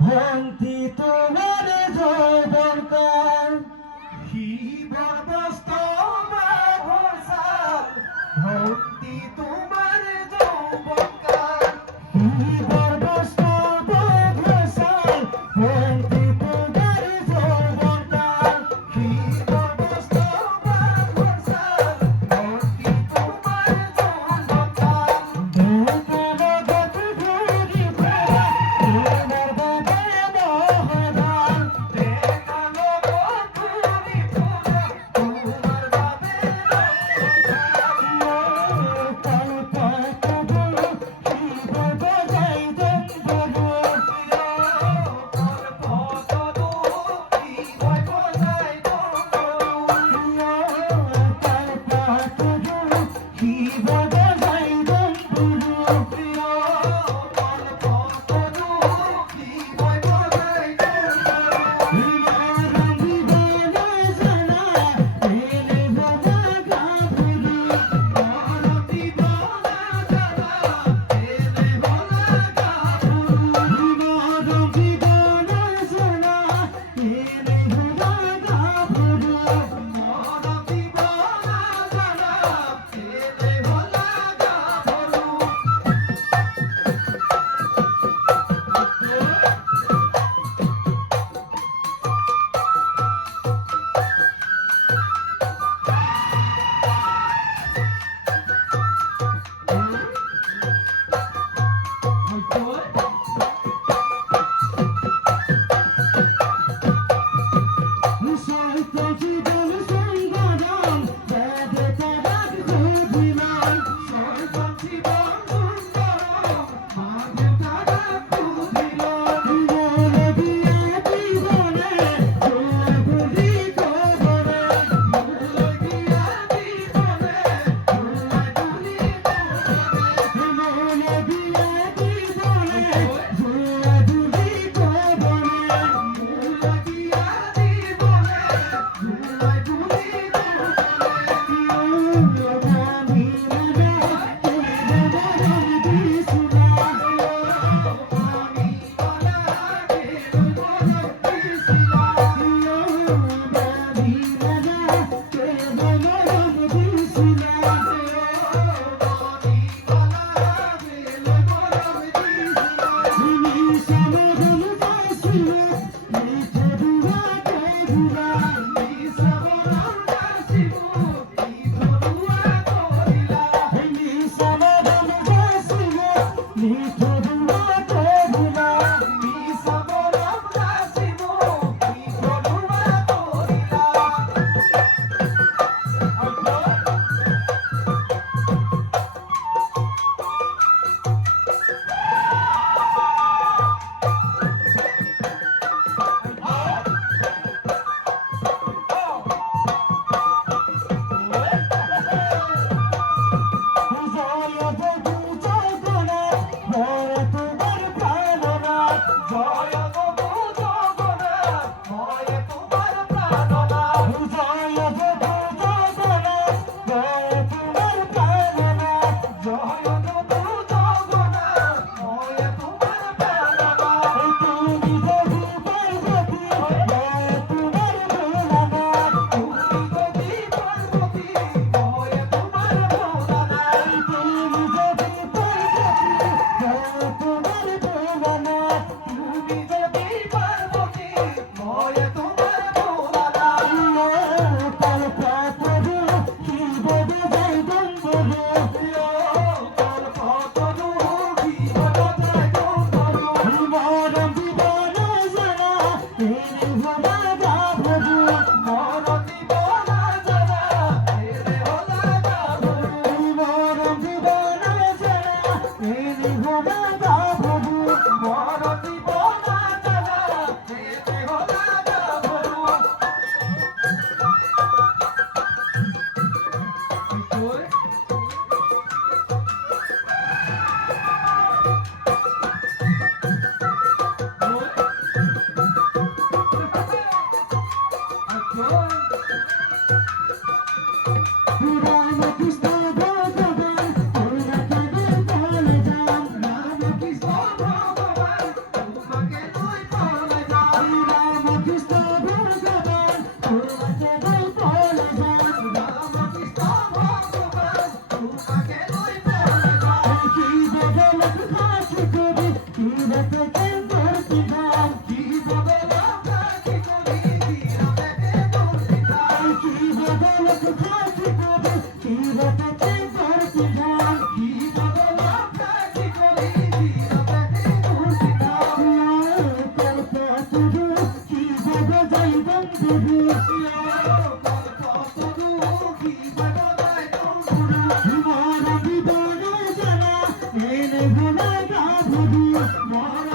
ভ্রান্তি তোমার যৌবনকাল কি বরদস্ত ভরসা ভক্তি তোমার যৌবনকাল কি বরবস্ত বধসাল ভ্রান্তি তোমার যৌবনকাল কি বরদস্ত ভরসা ভক্তি তোমার যৌবনকাল দুকাল গতি ঘুরি ফেরা তোমার বাবা মহাদাল দেখালো বন্ধুরি ফুলা তোমার বাবের কাল পাতবো কি বজাই দম্বরু কাল পাতবো কি বজাই দম্বরু বদলত খাকি করি কিরতে করতে দাম কি বদলত খাকি করি কিরতে করতে দাম কি বদলত খাকি করি কিরতে করতে দাম কি বদলত খাকি করি কিরতে করতে দাম কত তুদু কি বদ যাই বন্ধু মরা বিদরে জানা এনে গুনা গাবুদু মরা